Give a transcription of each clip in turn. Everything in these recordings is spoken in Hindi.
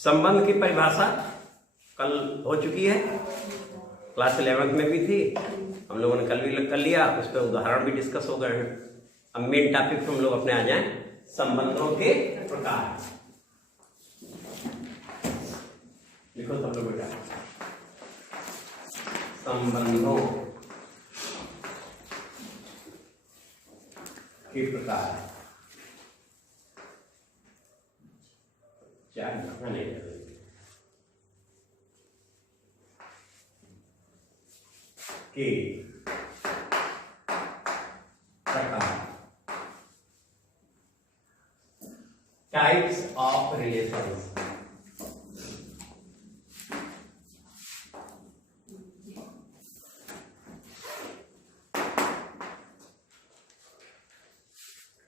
संबंध की परिभाषा कल हो चुकी है, क्लास 11th में भी थी, हम लोगों ने कल भी कर लिया, उस पर उदाहरण भी डिस्कस हो गए हैं। अब मेन टॉपिक हम लोग अपने आ जाएं, संबंधों के प्रकार। लिखो सब लोग बेटा, संबंधों के प्रकार। चार नहीं के प्रकार, types of relations.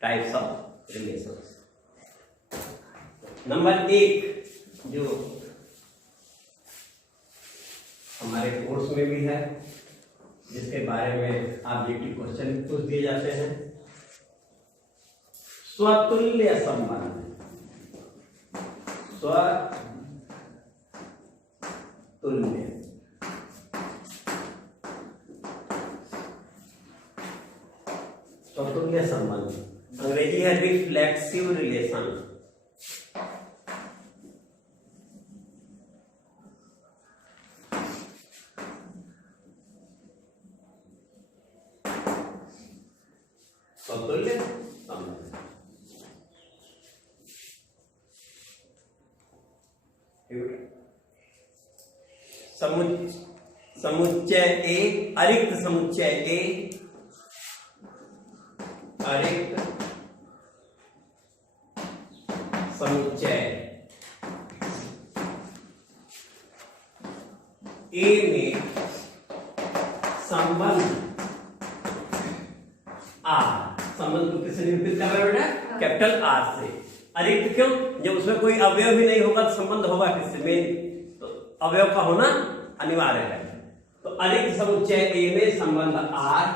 Types of relations. Number 1 जो हमारे कोर्स में भी है, जिसके बारे में ऑब्जेक्टिव क्वेश्चन पूछ दिए जाते हैं, स्वतुल्य संबंध। स्वतुल्य स्वतुल्य संबंध, अंग्रेजी है रिफ्लेक्सिव रिलेशन। स्वतुल्य संबंध समुच्चय ए, अरिक्त समुच्चय ए, अरिक्त समुच्चय ए में संबंध आर। संबंध को किससे निरूपित कर रहे हो बेटा? कैपिटल आर से। अरिक्त क्यों? जब उसमें कोई अवयव भी नहीं होगा तो संबंध होगा किससे? मेन तो अवयव का होना अनिवार्य है। तो अरिक्त समुच्चय ए में संबंध आर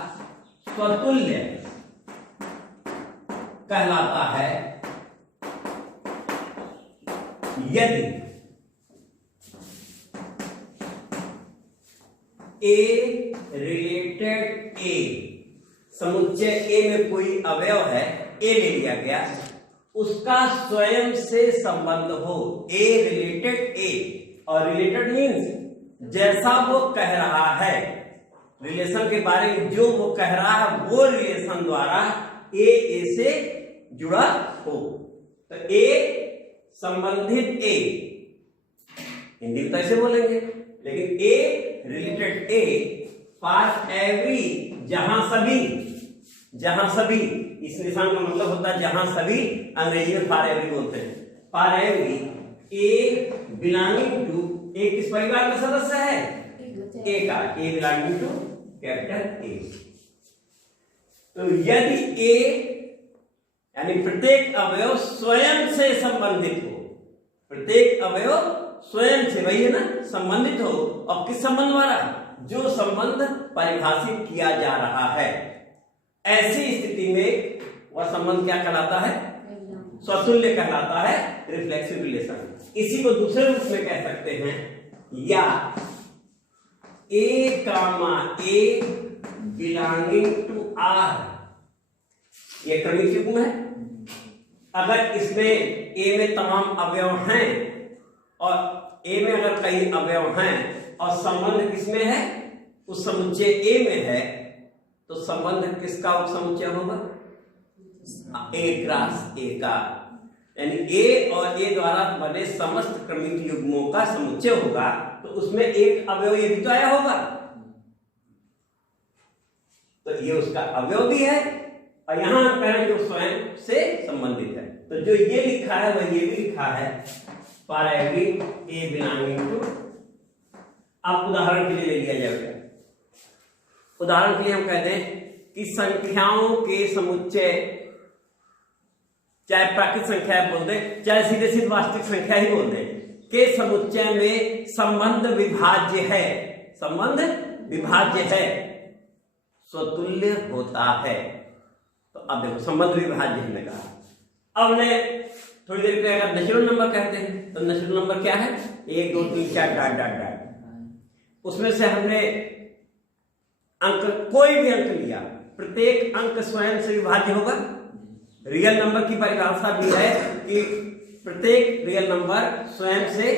स्वतुल्य कहलाता है यदि ए रिलेटेड ए, समुच्चय ए में कोई अवयव है, ए ले लिया गया, उसका स्वयं से संबंध हो। ए रिलेटेड ए, और रिलेटेड मीन्स जैसा वो कह रहा है, रिलेशन के बारे में जो वो कह रहा है वो रिलेशन द्वारा ए से जुड़ा हो। तो ए संबंधित ए, हिंदी में तो ऐसे बोलेंगे, लेकिन ए रिलेटेड ए फॉर एवरी, जहां सभी, इस निशान का मतलब होता है जहां सभी, अंग्रेजी में फॉर एवरी बोलते हैं। For every A belonging to, a किस परिवार का सदस्य है? ए का, a belonging to capital A. तो यदि ए यानी प्रत्येक अवयव स्वयं से संबंधित हो, प्रत्येक अवयव स्वयं से, वही है ना, संबंधित हो, और किस संबंध द्वारा? जो संबंध परिभाषित किया जा रहा है, ऐसी स्थिति में वह संबंध क्या कहलाता है? स्वतुल्य कहलाता है, रिफ्लेक्सिव रिलेशन। इसी को दूसरे रूप में कह सकते हैं, या a comma a belonging to are, ये क्रमिक युग्म है। अगर इसमें ए में तमाम अवयव हैं, और ए में अगर कई अवयव हैं और संबंध किसमें है? उस समुच्चय ए में है, तो संबंध किसका उपसमुच्चय होगा? ए क्रॉस ए का, यानी ए और ए द्वारा बने समस्त क्रमिक युग्मों का समुच्चय होगा। तो उसमें एक अवयव ये भी तो आया होगा, तो ये उसका अवयव भी है, और यहां कह रहे हैं जो स्वयं से संबंधित है। तो जो ये लिखा है वह ये भी लिखा है, for every A belonging to. आप उदाहरण के लिए ले लिया जाएगा, उदाहरण के लिए हम कहते हैं कि संख्याओं के समुच्चय, चाहे प्राकृतिक संख्या बोल दे, चाहे सीधे सीधे वास्तविक संख्या ही बोल दे, के समुच्चय में संबंध विभाज्य है, संबंध विभाज्य है, स्वतुल्य होता है। तो अब देखो संबंध विभाज्य हमने कहा, अब ने थोड़ी देर पे अगर नेचुरल नंबर कहते हैं तो नेचुरल नंबर क्या है, 1 2 3 4 डॉट डॉट डॉट। उसमें से हमने अंक, कोई भी अंक लिया, प्रत्येक अंक स्वयं से विभाज्य होगा। रियल नंबर की परिभाषा भी है कि प्रत्येक रियल नंबर स्वयं से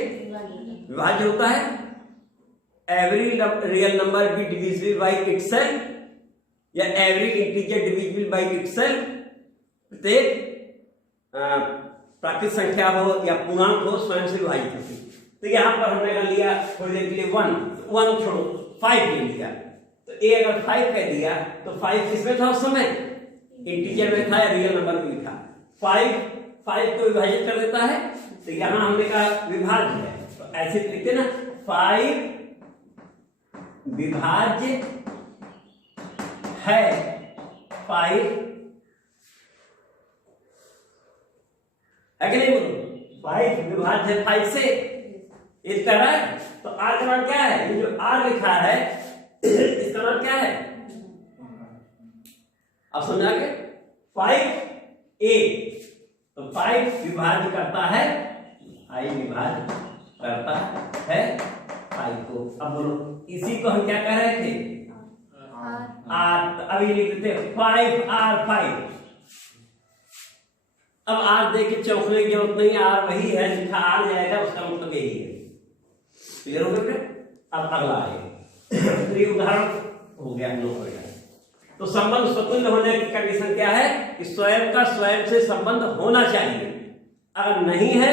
विभाज्य होता है। Every real number be divisible by itself, या every integer divisible by itself. प्रत्येक प्राकृतिक संख्या हो या पूर्णांक हो स्वयं से विभाजित होती। तो यहाँ पर हमने कर लिया थोड़ी देर के लिए 1 छोड़ो 5 ले लिया, तो ए अगर 5 कह दिया तो 5 किसमें था उस समय, इंटीजर में था या रियल नंबर में था। 5 को विभाजित कर देता है, तो यहाँ हमने कहा विभाज्य है, तो ऐसे लिखते ना 5 विभाज्य है 5 है कि नहीं, बोलो 5 विभाज्य है 5 से, इसका राइट। तो आर का मान क्या है, ये जो आर लिखा है इसका मान क्या है, अब समझा के 5a, तो 5 विभाज्य करता है, 5 विभाज्य करता है 5 को। अब बोलो इसी को हम क्या कह रहे थे, आर। अभी लिख देते 5R5। अब आर देख के चौंकने की जरूरत नहीं, आर वही है, लिखा आर जाएगा उसका मतलब यही है। क्लियर हो गया? अब अगला आएगा, तो ये उदाहरण हो गया हम लोगों का। तो संबंध स्वतंत्र होने की कंडीशन क्या है कि स्वयं का स्वयं से संबंध होना चाहिए, अगर नहीं है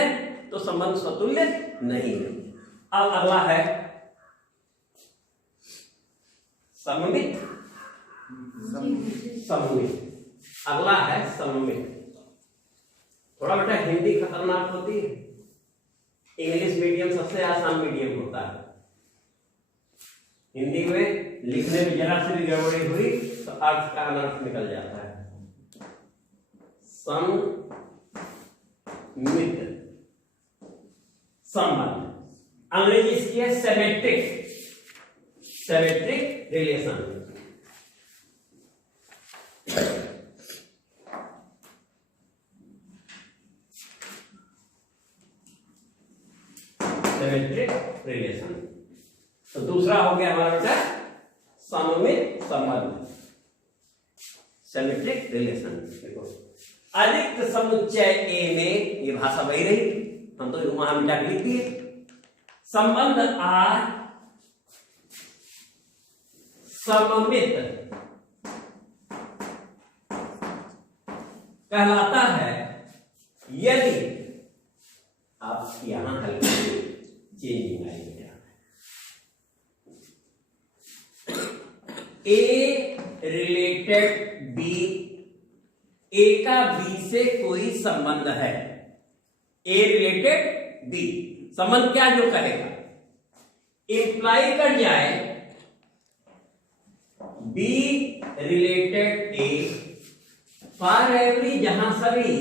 तो संबंध स्वतुल्य नहीं है। अब अगला है सममित। अगला है सममित। थोड़ा बेटा हिंदी खतरनाक होती है, इंग्लिश मीडियम सबसे आसान मीडियम होता है। हिंदी में लिखने में जरा सी भी गड़बड़ी हुई तो अर्थ का अनर्थ निकल जाता है। सममित संबंध, अंग्रेजी इसकी है symmetric, symmetric relation. Symmetric relation. तो दूसरा हो गया हमारा बेटा सममित संबंध, सिमेट्रिक रिलेशन। देखो अधिक समुच्चय ए में, ये भाषा वही रही, हम तो वहां मिटा के लिख दिए। संबंध आर सममित कहलाता है यदि, आप यहां हल्की चेंजिंग आएगी, ए रिलेटेड बी, ए का बी से कोई संबंध है। ए रिलेटेड बी, संबंध क्या जो कहेगा, इंप्लाई कर जाए B related a for every, जहां सभी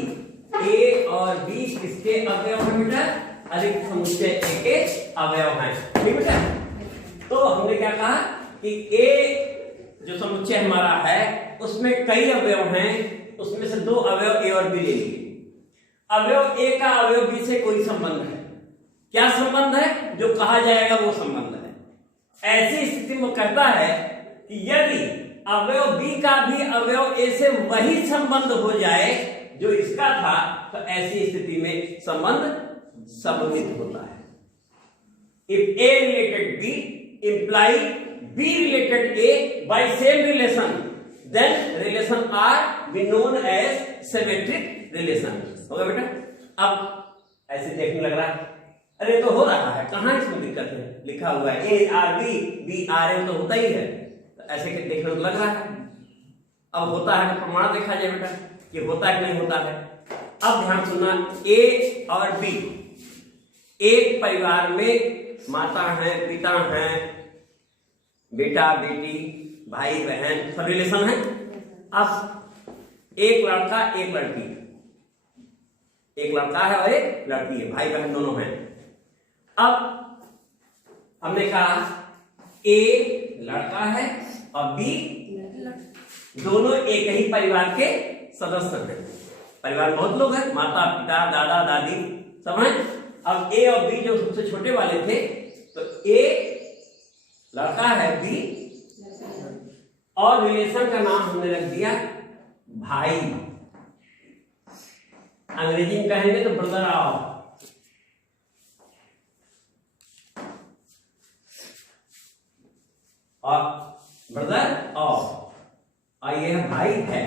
ए और बी किसके अवयव हैं बेटा, अधिक समुच्चय ए के अवयव हैं। ठीक बेटा, तो हमने क्या कहा कि ए जो समुच्चय हमारा है उसमें कई अवयव हैं, उसमें से 2 अवयव ए और बी ले लिए। अवयव ए का अवयव बी से कोई संबंध है, क्या संबंध है, जो कहा जाएगा वो संबंध है। ऐसी स्थिति में कहता है कि यदि अवयव बी का भी अवयव ए से वही संबंध हो जाए जो इसका था, तो ऐसी स्थिति में संबंध सममित होता है। If A related B imply B related A by same relation, then relation R be known as symmetric relation. होगा बेटा? अब ऐसे देखने लग रहा है, अरे तो हो रहा है, कहां इसमें दिक्कत है, लिखा हुआ है a R b, b R a, तो होता ही है। तो ऐसे देखने को लग रहा है, अब होता है तो प्रमाण देखा जाए बेटा कि होता है कि नहीं होता है। अब ध्यान सुनना, ए और बी एक परिवार में माता है, पिता हैं, बेटा बेटी, भाई बहन, सब रिलेशन है। अब एक लड़का एक लड़की, एक लड़का है और एक लड़की है, भाई बहन दोनों हैं। अब हमने कहा ए लड़का है और बी, दोनों एक ही परिवार के सदस्य हैं। परिवार में बहुत लोग हैं, माता पिता दादा दादी सब हैं। अब ए और बी जो सबसे छोटे वाले थे, तो ए लड़का है, बी और रिलेशन का नाम हमने रख दिया भाई। अंग्रेजी में कहेंगे तो ब्रदर ऑफ, और ब्रदर ऑफ, और यह भाई है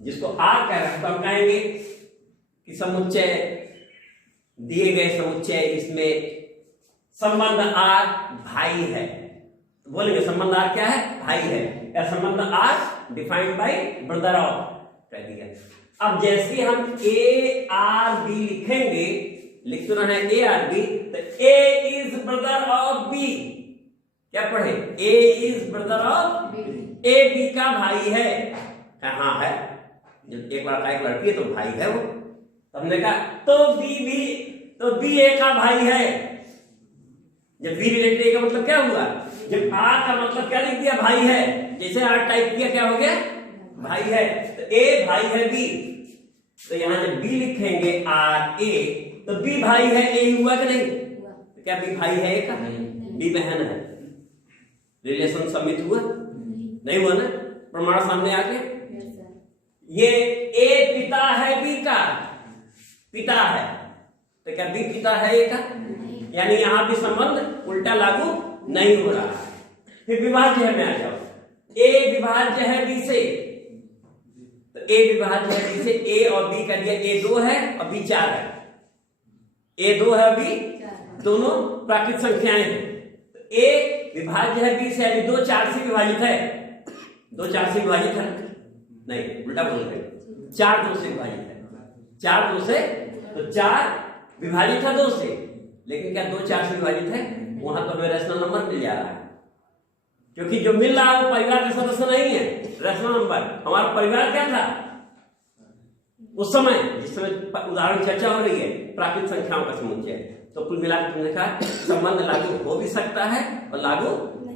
जिसको आर कह रहे हैं। तो हम कहेंगे कि समुच्चय दिए गए समुच्चय इसमें संबंध आर भाई है, तो बोलेंगे संबंध आर क्या है, भाई है, या संबंध R defined by brother of कह दिया। अब जैसे हम ए आर बी लिखेंगे, लिख तो रहे हैं ए आर बी, तो a is brother of b, क्या पढ़े, a is brother of b, a b का भाई है। हाँ है, जब एक लड़का एक लड़की है तो भाई है वो। तो हमने कहा तो बी ए का भाई है। जब बी रिलेटेड ए का मतलब क्या हुआ, जब आर का मतलब क्या लिख दिया, भाई है, जैसे आर टाइप किया क्या हो गया, भाई है। तो ए भाई है बी, तो यहां जब बी लिखेंगे आर ए, तो बी भाई है ए हुआ कि नहीं, तो क्या बी भाई है ए का, बी बहन है। रिलेशन सबमिट हुआ नहीं हुआ ना, प्रमाण सामने आ गया। ये ए पिता है बी का, पिता है, तो क्या बी पिता है ए का, यानी यहां भी संबंध उल्टा लागू नहीं हो रहा है। फिर विभाज्य है में आ जाओ, ए विभाज्य है बी से, तो ए विभाज्य है बी से, ए और बी का दिया, ए 2 है और बी 4 है, ए 2 है बी, दोनों प्राकृत संख्याएं हैं। तो ए विभाज्य है बी से, यानी 2 4 से विभाजित है, 2 4 से विभाजित है नहीं, उल्टा बोल रहे, 4 2 से विभाजित है, 4 2 से, तो 4 विभाजित है 2 से, लेकिन क्या 2 4 से विभाजित है, वहां तो हमें रेशनल नंबर मिल जा रहा है, क्योंकि जो मिल रहा है वो परिवार का सदस्य नहीं है। रेशनल नंबर हमारा परिवार क्या था उस समय, जिस समय उदाहरण चर्चा हो रही है, प्राकृत संख्याओं का समुच्चय। तो कुल मिलाकर तुमने कहा संबंध लागू हो भी सकता है और लागू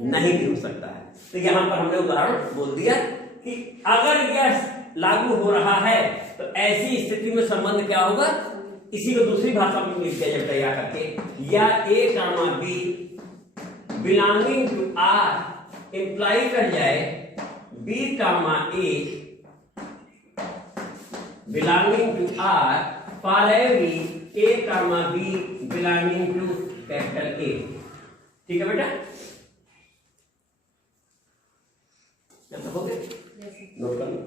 नहीं भी हो सकता है। तो यहां पर हमने उदाहरण बोल दिया कि अगर यह लागू हो रहा है तो ऐसी स्थिति में संबंध क्या होगा, इसी को दूसरी भाषा में लिख दिया जाता है करके, या a comma b belonging to R imply कर जाए b comma a belonging to R for every a comma b belonging to capital A. ठीक है बेटा, तो हो गया, नोट कर लो।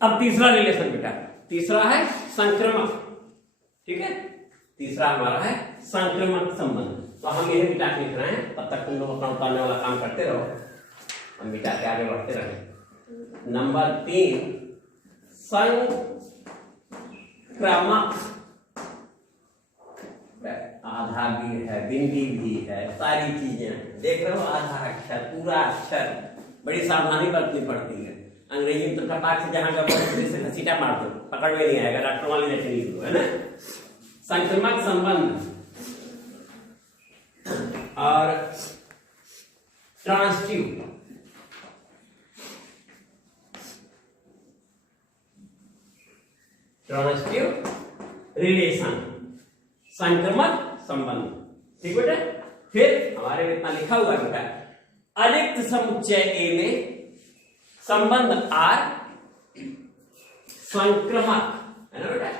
अब तीसरा रिलेशन बेटा, तीसरा है संक्रमक। ठीक है, तीसरा हमारा है संक्रमक संबंध। तो हम यही बिटा के लिख रहे हैं, तब तक तुम लोग अपना उतारने वाला काम करते रहो, हम बिटा के आगे बढ़ते रहे। नंबर 3 संक्रमक, आधा भी है, बिंदी भी है, सारी चीजें देख रहे हो, आधा अक्षर पूरा अक्षर, बड़ी सावधानी बरतनी पड़ती है। अंग्रेजी में तो टपाक से जहां का से घसीटा मार दो, पकड़ में नहीं आएगा, डॉक्टर वाली जैसे नहीं दो, है ना। संक्रमक संबंध और ट्रांसटिव, ट्रांसटिव रिलेशन, संक्रमक संबंध। ठीक बेटा, फिर हमारे में इतना लिखा हुआ है बेटा, अरिक्त समुच्चय ए में संबंध आर संक्रमक, है ना बेटा,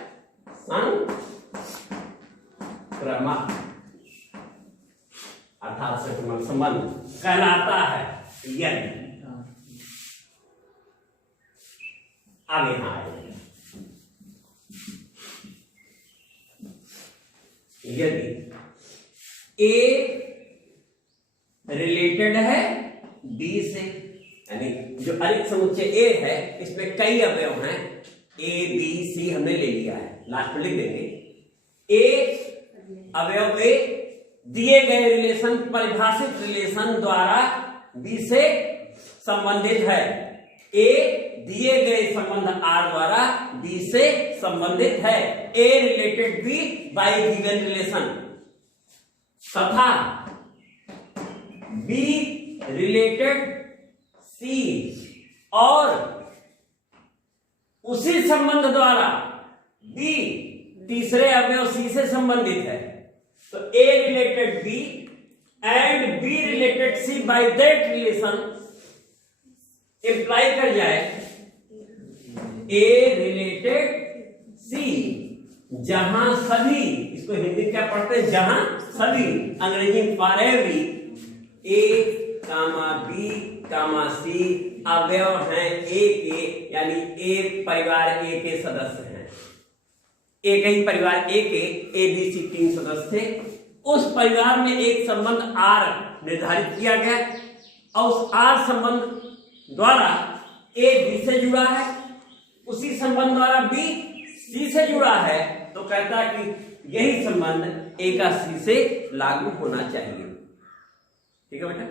संक्रमक अर्थात संक्रमक संबंध कहलाता है यदि, अब यहां आएगा, यदि ए रिलेटेड है बी से, यानी जो अरिक्त समुच्चय ए है इसमें कई अवयव हैं, ए बी सी हमने ले लिया है, लास्ट में लिख देंगे। ए अवयव ए दिए गए रिलेशन, परिभाषित रिलेशन द्वारा बी से संबंधित है, ए दिए गए संबंध आर द्वारा बी से संबंधित है, a related b by given relation, तथा बी रिलेटेड सी और उसी संबंध द्वारा बी तीसरे अवयव सी से संबंधित है, तो a related b and b related c by that relation imply कर जाए ए रिलेटेड सी, जहां सभी, इसको हिंदी में क्या पढ़ते हैं, जहां सभी, अंग्रेजी में for every a comma b comma c अवयव हैं ए के, यानी ए परिवार ए के सदस्य हैं, एक ही परिवार ए के ए बी सी 3 सदस्य थे, उस परिवार में एक संबंध आर निर्धारित किया गया और उस आर संबंध द्वारा ए बी से जुड़ा है, उसी संबंध द्वारा बी सी से जुड़ा है, तो कहता है कि यही संबंध ए का सी से लागू होना चाहिए। ठीक है बेटा,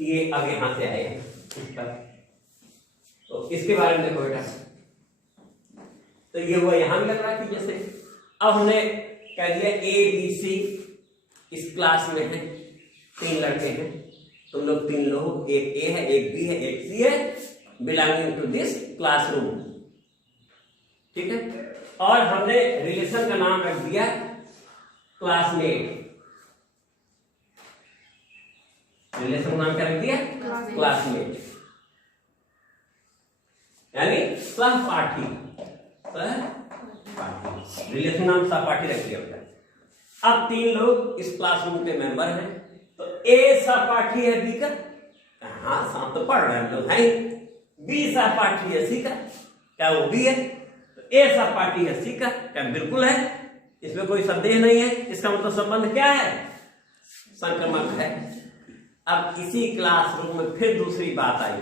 ये आगे यहां से आएगा, तो इसके बारे में देखो बेटा। तो ये हुआ यहां भी लग रहा है कि जैसे अब हमने कह दिया ए बी सी इस क्लास में है, 3 लड़के हैं, तुम लोग 3 लोग, एक ए है, एक बी है, एक सी है, बिलोंगिंग टू दिस क्लासरूम। ठीक है, और हमने रिलेशन का नाम रख दिया क्लासमेट। रिलेशन का नाम क्या रख दिया? क्लासमेट, यानी सहपाठी। सहपाठी रिलेशन नाम सहपाठी रख दिया होता है। अब 3 लोग इस क्लासरूम के मेंबर हैं, तो ए सहपाठी है बी का, हाँ साथ तो पढ़ रहे हैं हम लोग हैं। बी सहपाठी है सी का, क्या वो भी है? तो ए सहपाठी है सी का, क्या बिल्कुल है, इसमें कोई संदेह नहीं है। इसका मतलब संबंध क्या है? संक्रमक है। अब इसी क्लासरूम में फिर दूसरी बात आई,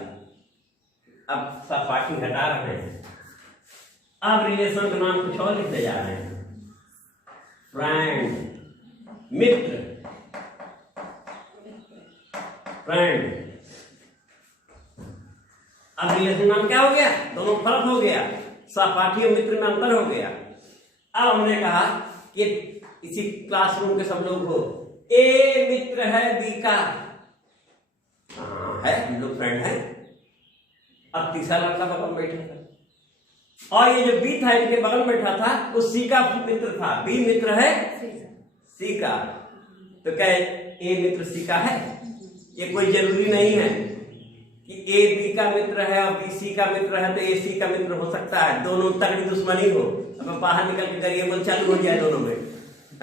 अब सहपाठी हटा रहे हैं, अब रिलेशन का नाम कुछ और लिखने जा रहे हैं, फ्रेंड, मित्र, फ्रेंड। अब रिलेशन नाम क्या हो गया? दोनों फर्क हो गया, सहपाठी और मित्र में अंतर हो गया। अब हमने कहा कि इसी क्लासरूम के सब लोग हो, ए मित्र है बी का, है, हम लोग फ्रेंड है। अब तीसरा लड़का बगल बैठा था, और ये जो बी था इनके बगल बैठा था, वो सी का मित्र था, बी मित्र है सी का, तो क्या ए मित्र सी का है? ये कोई जरूरी नहीं है कि ए बी का मित्र है और बी सी का मित्र है तो ए सी का मित्र हो सकता है, दोनों तगड़ी दुश्मनी हो, अब बाहर निकल के करिए बोल चालू हो जाए दोनों में,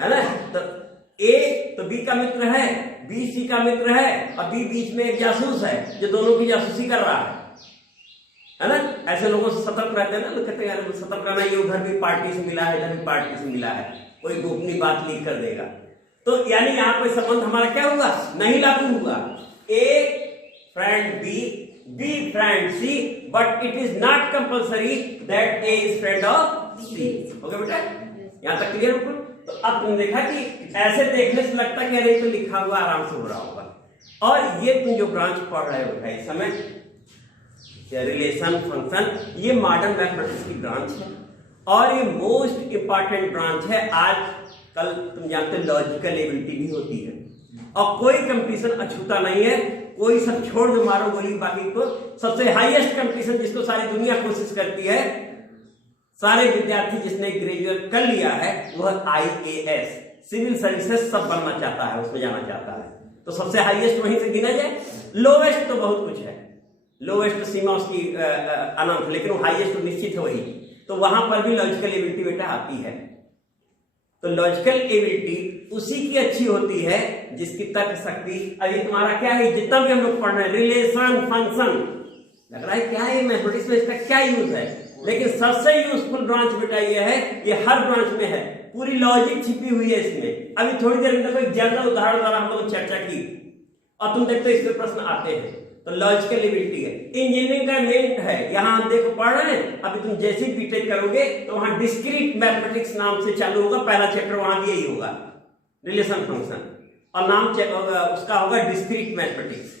है ना। तो ए तो बी का मित्र है, बी सी का मित्र है, और बी बीच में एक जासूस है जो दोनों की जासूसी कर रहा है ना। ऐसे लोगों से सतर्क रहते हैं ना, लोग कहते हैं यार सतर्क रहना, ये उधर भी पार्टी से मिला है, इधर भी पार्टी से मिला है, कोई गोपनीय बात लीक कर देगा। तो यानी यहाँ पे संबंध हमारा क्या हुआ? नहीं लागू हुआ। A friend B, B friend C, but it is not compulsory that A is friend of C. Okay बेटा, यहाँ तक क्लियर हो? तो अब तुम देखा कि ऐसे देखने से लगता है कि अरे तो लिखा हुआ आराम से हो रहा होगा। और ये तुम जो ब्रांच पढ़ रहे हो इस समय, रिलेशन फंक्शन, ये मॉडर्न मैथमेटिक्स की ब्रांच है और ये मोस्ट इंपॉर्टेंट ब्रांच है। आज कल तुम जानते हो लॉजिकल एबिलिटी भी होती है और कोई कंपटीशन अछूता नहीं है, कोई सब छोड़ दो मारो गोली, बाकी को सबसे हाईएस्ट कंपटीशन जिसको सारी दुनिया कोशिश करती है, सारे विद्यार्थी जिसने ग्रेजुएट कर लिया है वह IAS सिविल सर्विसेज सब बनना चाहता है, उसमें जाना चाहता है, तो सबसे हाईएस्ट वहीं से गिना जाए। लोवेस्ट तो बहुत कुछ है, लोवेस्ट सीमा उसकी अनंत, लेकिन वो हाईएस्ट तो निश्चित है वही। तो वहां पर भी लॉजिकल एबिलिटी बेटा आती है। तो लॉजिकल एबिलिटी उसी की अच्छी होती है जिसकी तर्क शक्ति। अभी तुम्हारा क्या है, जितना भी हम लोग पढ़ रहे हैं रिलेशन फंक्शन, लग रहा है क्या है मैथमेटिक्स में इसका क्या यूज है, लेकिन सबसे यूजफुल ब्रांच बेटा ये है, ये हर ब्रांच में है, पूरी लॉजिक छिपी हुई है इसमें। अभी थोड़ी देर में देखो एक जनरल उदाहरण द्वारा हम लोग चर्चा की और तुम देखते हो इसमें प्रश्न आते हैं। तो लॉजिकल एबिलिटी है, इंजीनियरिंग का मेन है, यहाँ हम देखो पढ़ रहे हैं। अभी तुम जैसे ही बीटेक करोगे तो वहां डिस्क्रीट मैथमेटिक्स नाम से चालू होगा, पहला चैप्टर वहां भी यही होगा, रिलेशन फंक्शन, और नाम उसका होगा डिस्क्रीट मैथमेटिक्स।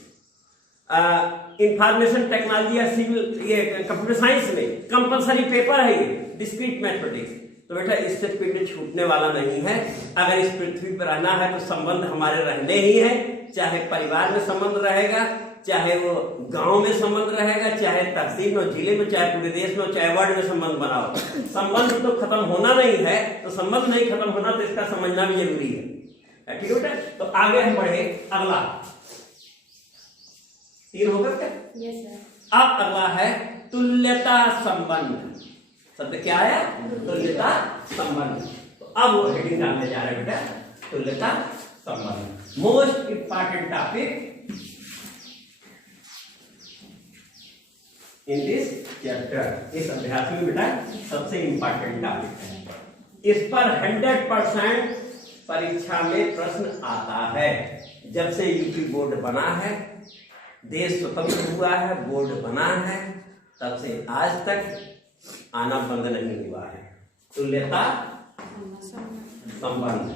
इंफॉर्मेशन टेक्नोलॉजी या सिविल ये कंप्यूटर साइंस में कंपलसरी पेपर है ये डिस्क्रीट मैथमेटिक्स। तो बेटा इससे पिंड छूटने वाला नहीं है। अगर इस पृथ्वी पर रहना है तो संबंध हमारे रहने ही है, चाहे परिवार में संबंध रहेगा, चाहे वो गांव में संबंध रहेगा, चाहे तहसील में, जिले में, चाहे पूरे देश में, चाहे वर्ल्ड में संबंध बनाओ, संबंध तो खत्म होना नहीं है। तो संबंध नहीं खत्म होना तो इसका समझना भी जरूरी है। ठीक है बेटा, तो आगे हम बढ़े। अगला 3 होगा क्या? Yes sir. अब अगला है तुल्यता संबंध। शब्द क्या आया? तुल्यता संबंध। तो अब वो हेडिंग डालने जा रहे हैं बेटा, तुल्यता संबंध। Most important topic in this chapter. इस अध्याय में बेटा सबसे इंपॉर्टेंट टॉपिक है। इस पर 100% परीक्षा में प्रश्न आता है। जब से यूपी बोर्ड बना है, देश स्वतंत्र हुआ है, बोर्ड बना है, तब से आज तक आना बंद नहीं हुआ है। तुल्यता संबंध।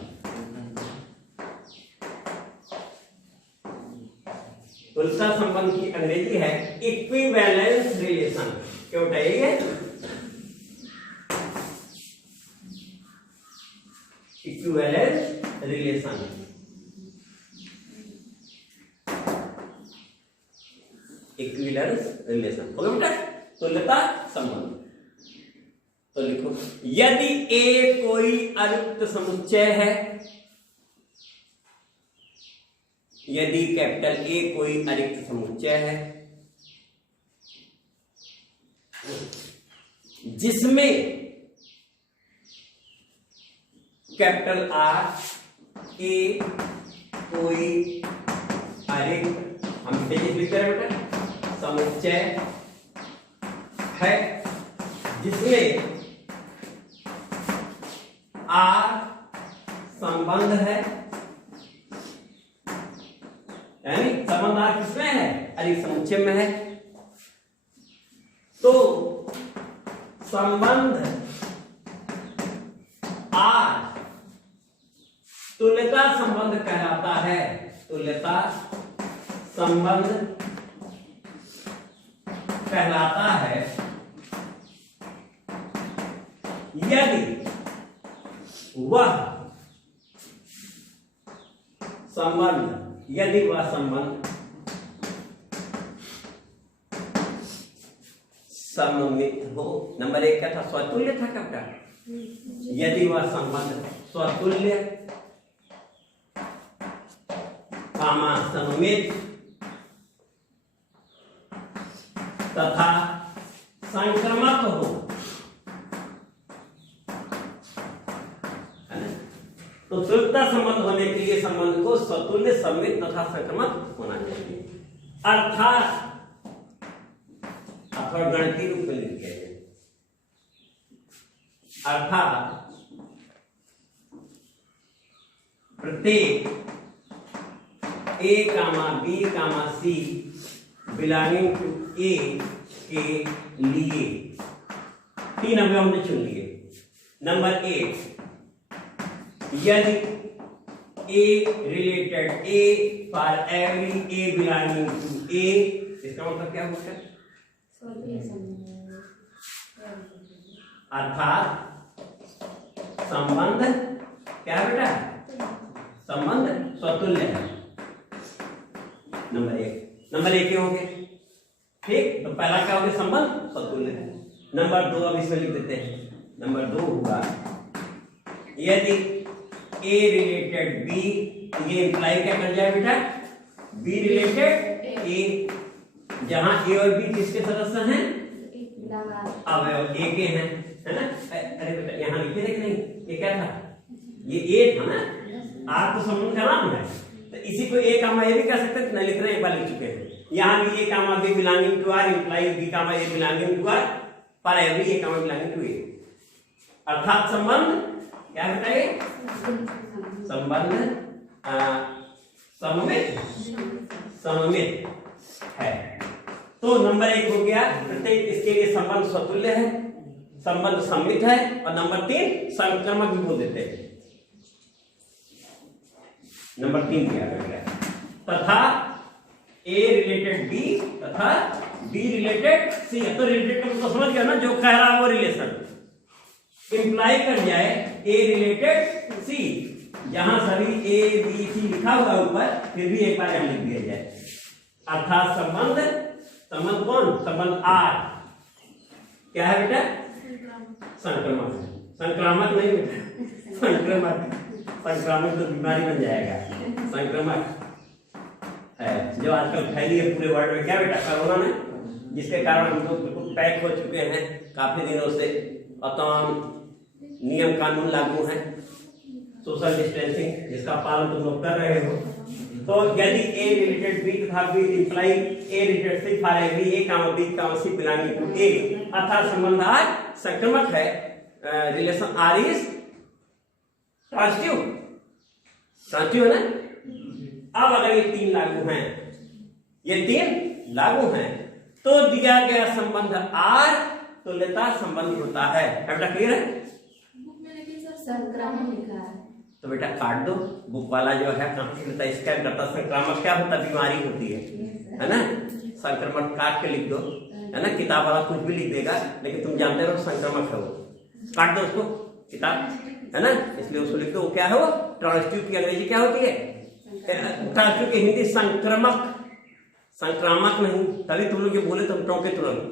तुल्यता संबंध की अंग्रेजी है इक्विवेलेंस रिलेशन। क्या बताइए? Equivalence relation. इक्विवेलेंस रिलेशन हो गया बेटा, तुल्यता संबंध। तो लिखो, यदि ए कोई अरिक्त समुच्चय है, यदि कैपिटल ए कोई अरिक्त समुच्चय है जिसमें कैपिटल आर ए कोई अरिक्त, हम लिख रहे हैं बेटा, समुच्चय है जिसमें आर संबंध है, यानी संबंध आर किसमें है? अरिक्त समुच्चय में है। तो संबंध आर तुल्यता संबंध कहलाता है। तुल्यता संबंध कहलाता है यदि वह संबंध, यदि वह संबंध सममित हो। नंबर 1 क्या था? स्वतुल्य था। कब का? यदि वह संबंध स्वतुल्य कामा सममित तथा संक्रमक हो। तो तुल्यता संबंध होने के लिए संबंध को स्वतुल्य, सममित तथा संक्रमक होना चाहिए। अर्थात अथवा गणितीय रूप में लिखे हैं, अर्थात प्रत्येक a comma b comma c belonging to A के लिए 3 अवयव हमने चुन लिए। नंबर 1, यदि a related a for every A belonging to A, इसका मतलब क्या होता है? अर्थात संबंध क्या है बेटा? संबंध स्वतुल्य है। नंबर 1, नंबर 1 हो गए। ठीक, तो पहला क्या हो गया? संबंध स्वतुल्य है। नंबर 2 अब इसमें लिख देते हैं। नंबर 2 होगा यदि ए रिलेटेड बी, ये इंप्लाई क्या कर जाए बेटा? बी रिलेटेड ए, जहां ए और बी किसके सदस्य हैं? अवयव ए के हैं, है ना? अरे बेटा यहाँ लिखे थे कि नहीं? ये क्या था? ये ए था ना? आर तो संबंध का नाम है, तो इसी को ए कामा ए भी कह सकते हैं। नहीं लिख रहे हैं, एक बार लिख चुके हैं। यहाँ भी a comma b belonging to R imply b comma a belonging to R पर every a comma belonging to A. अर्थात संबंध क्या बताइए? संबंध सममित है। तो नंबर 1 हो गया, प्रत्येक इसके लिए संबंध स्वतुल्य है, संबंध सममित है, और नंबर 3 संक्रमक भी बोल देते हैं। नंबर 3 क्या है? तथा ए रिलेटेड बी तथा बी रिलेटेड सी। तो रिलेटेड को समझ गया ना, जो कह रहा है वो रिलेशन। इंप्लाई कर जाए ए रिलेटेड सी, जहां सभी ए बी सी लिखा हुआ ऊपर, फिर भी एक बार यहां लिख दिया जाए। अर्थात संबंध कौन? संबंध आर क्या है बेटा? संक्रामक। संक्रामक नहीं बेटा, संक्रामक। संक्रामक तो बीमारी बन जाएगा, संक्रामक है जो आजकल फैली है पूरे वर्ल्ड में। क्या बेटा? कोरोना में, जिसके कारण हम लोग बिल्कुल पैक हो चुके हैं काफी दिनों से, और तमाम नियम कानून लागू हैं, सोशल डिस्टेंसिंग जिसका पालन तुम लोग कर रहे हो। तो यदि ए रिलेटेड बी तथा b imply a related c for every a comma b comma c belonging to A, अर्थात संबंध आर संक्रमक है, relation R is transitive. Transitive है ना। अब अगर ये तीन लागू हैं, ये तीन लागू हैं, तो दिया गया संबंध आर तुल्यता संबंध होता है। बेटा क्लियर है? संक्रामक लिखा है तो बेटा काट दो, बुक वाला जो है कहां से लेता है, स्कैन करता। संक्रामक क्या होता है? बीमारी होती है ना। संक्रमण काट के लिख दो, है ना। किताब वाला कुछ भी लिख देगा, लेकिन तुम जानते हो संक्रमक है वो, काट दो उसको, किताब है ना, इसलिए उसको लिख दो। वो क्या है? वो ट्रांजिटिव की अंग्रेजी क्या होती है? ट्रांजिटिव की हिंदी संक्रमक, संक्रामक नहीं। तभी तुम लोग ये बोले तुम टोके तुरंत।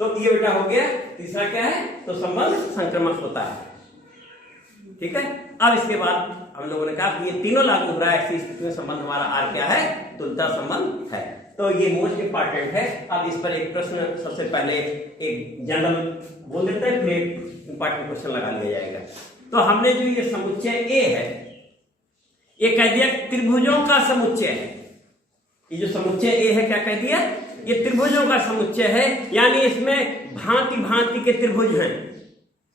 तो ये बेटा हो गया। तीसरा क्या है? तो संबंध संक्रमक होता है। ठीक है। अब इसके बाद हम लोगों ने कहा कि ये तीनों लागू हो रहा है, ऐसी स्थिति में संबंध हमारा आर क्या है? तुल्यता संबंध है। तो ये मोस्ट इंपॉर्टेंट है। अब इस पर एक प्रश्न सबसे पहले एक जनरल बोल देते हैं, फिर एक इंपॉर्टेंट क्वेश्चन लगा लिया जाएगा। तो हमने जो ये समुच्चय ए है, ये कह दिया त्रिभुजों का समुच्चय है। ये जो समुच्चय ए है क्या कह दिया? ये त्रिभुजों का समुच्चय है, यानी इसमें भांति भांति के त्रिभुज हैं।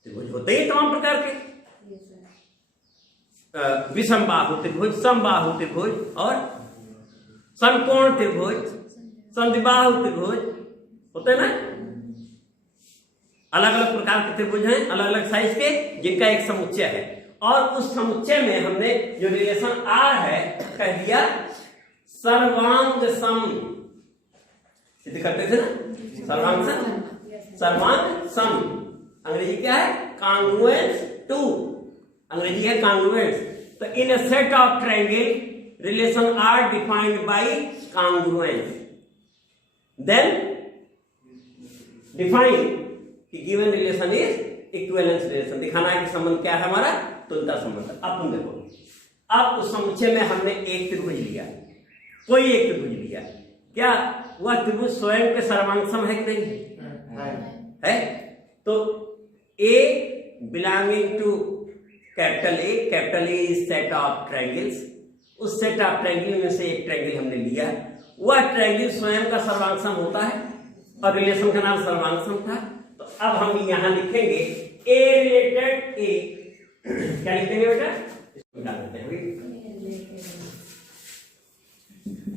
त्रिभुज होते ही तमाम प्रकार के, विषमबाहु त्रिभुज, समबाहु त्रिभुज और समकोण त्रिभुज, समद्विबाहु त्रिभुज होते हैं ना। अलग अलग प्रकार के त्रिभुज हैं, अलग अलग साइज के, जिनका एक समुच्चय है। और उस समुच्चय में हमने जो रिलेशन आर है कह दिया सर्वांग सम। सिद्ध करते थे ना, सर्वांग सम। सर्वांग सम अंग्रेजी क्या है? कांग्रुएंस टू, अंग्रेजी है कांग्रुएंस। तो in a set of triangle relation R defined by congruence, then define कि given relation is equivalence relation. दिखाना है कि संबंध क्या है हमारा? तुल्यता संबंध। अब तुम देखो, अब उस समुच्चय में हमने एक त्रिभुज लिया, कोई एक त्रिभुज लिया, क्या वह त्रिभुज स्वयं के सर्वांग है कि नहीं है? तो a belonging to capital A is set of triangles. उस सेट ऑफ ट्रायंगल में से एक ट्रायंगल हमने लिया, वह ट्रायंगल स्वयं का सर्वांग होता है और रिलेशन का नाम सर्वांग था। तो अब हम यहां लिखेंगे ए रिलेटेड ए। क्या लिखेंगे बेटा? इसको डाल देते हैं।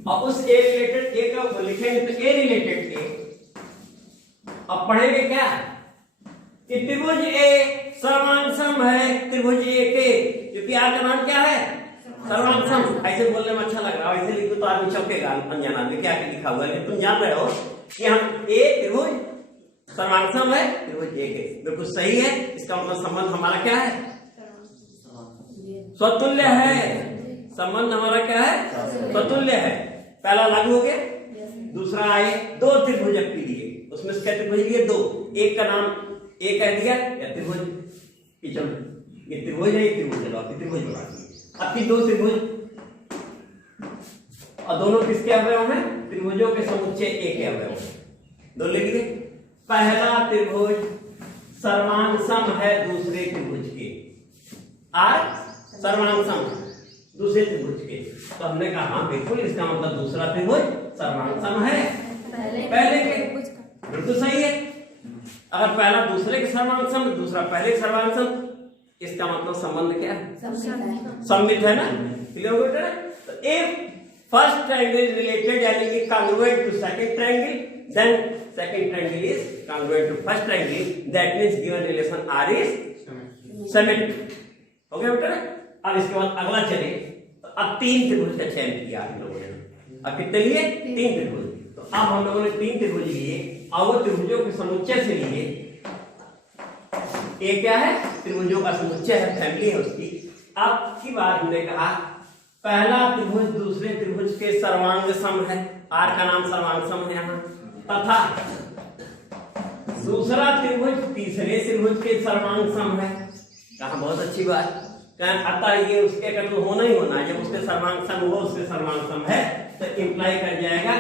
और उस ए रिलेटेड ए का लिखेंगे तो ए रिलेटेड ए। अब पढ़ेंगे क्या कि त्रिभुज ए सर्वांग है त्रिभुज ए के, क्योंकि आर का नाम क्या है? सर्वांग। ऐसे बोलने में अच्छा लग रहा है, ऐसे लिखो तो आदमी चौकेगा, अनजान आदमी क्या लिखा हुआ है। तुम जान रहे हो कि हम ए त्रिभुज सर्वांग है त्रिभुज ए के, बिल्कुल सही है। इसका मतलब संबंध हमारा क्या है? स्वतुल्य है। संबंध हमारा क्या है? स्वतुल्य है। पहला लागू हो गया। दूसरा आए दो त्रिभुज के लिए, उसमें से क्या त्रिभुज लिए? दो। एक का नाम ए कह दिया या त्रिभुज, ये त्रिभुज है, ये त्रिभुज है, त्रिभुज बना दिए। अब दो त्रिभुज और दोनों किसके अवयव हैं? त्रिभुजों के समुच्चय ए के अवयव हैं। दो लिख दिए। पहला त्रिभुज सर्वांग सम है दूसरे त्रिभुज के, आर सर्वांग सम दूसरे त्रिभुज के। तो हमने कहा हाँ बिल्कुल, इसका मतलब दूसरा त्रिभुज सर्वांग सम है पहले के। बिल्कुल सही है। अगर पहला दूसरे के सर्वांग सम, दूसरा पहले के सर्वांग सम, इसका मतलब संबंध क्या है? सममित है ना। क्लियर हो गया? तो इफ फर्स्ट ट्रायंगल रिलेटेड यानी कि congruent to second triangle, then second triangle is congruent to first triangle, that means given relation R is symmetric. हो गया बेटा? अब इसके बाद अगला चले। तो अब तीन त्रिभुज का चयन किया हम लोगों ने। अब कितने लिए? तीन त्रिभुज। तो अब हम लोगों ने तीन त्रिभुज लिए और वो त्रिभुजों के समुच्चय से लिए ए क्या है? त्रिभुजों का समुच्चय है, फैमिली है उसकी। अब की बार हमने कहा पहला त्रिभुज दूसरे त्रिभुज के सर्वांग सम है, आर का नाम सर्वांग सम है यहाँ, तथा दूसरा त्रिभुज तीसरे त्रिभुज के सर्वांग सम है। कहा बहुत अच्छी बात, अतः ये उसके का तो होना ही होना है, जब उसके सर्वांग सम वो उसके सर्वांग सम है तो इंप्लाई कर जाएगा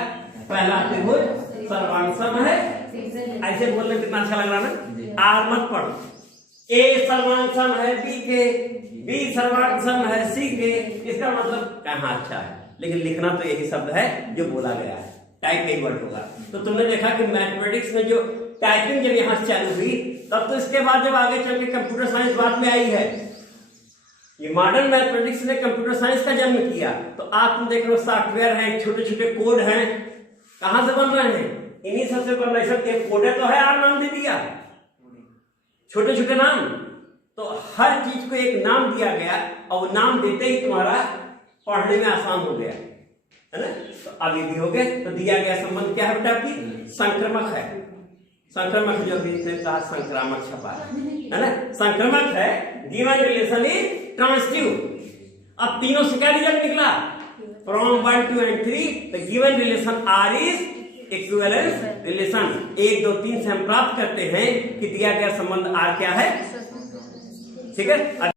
पहला त्रिभुज सर्वांग सम है। ऐसे बोलने कितना अच्छा लग रहा ना। आर मत पढ़ो, ए सर्वांग सम है बी के, बी सर्वांग सम है सी के, इसका मतलब कहाँ अच्छा है, लेकिन लिखना तो यही शब्द है जो बोला गया है, टाइप यही वर्ड होगा। तो तुमने देखा कि मैथमेटिक्स में जो टाइपिंग जब यहाँ से चालू हुई तब तो इसके बाद जब आगे चल के कंप्यूटर साइंस बाद में आई है, ये मॉडर्न मैथमेटिक्स ने कंप्यूटर साइंस का जन्म किया। तो आप तुम देख रहे हो सॉफ्टवेयर हैं, छोटे छोटे कोड हैं, कहां से बन रहे हैं? इन्हीं सबसे बन रहे हैं। कोड तो है, आर नाम दे दिया, छोटे छोटे नाम, तो हर चीज को एक नाम दिया गया और नाम देते ही तुम्हारा पढ़ने में आसान हो गया, है ना। तो अभी भी हो गए, तो दिया गया संबंध क्या है बेटा? आपकी संक्रमक है, संक्रमक जो भी कहा संक्रामक छपा है ना, संक्रमक है। Given relation is transitive. अब तीनों से क्या रिजल्ट निकला? From 1 2 and 3 the given relation R is equivalence relation. 1 2 3 से हम प्राप्त करते हैं कि दिया गया संबंध आर क्या है, ठीक है।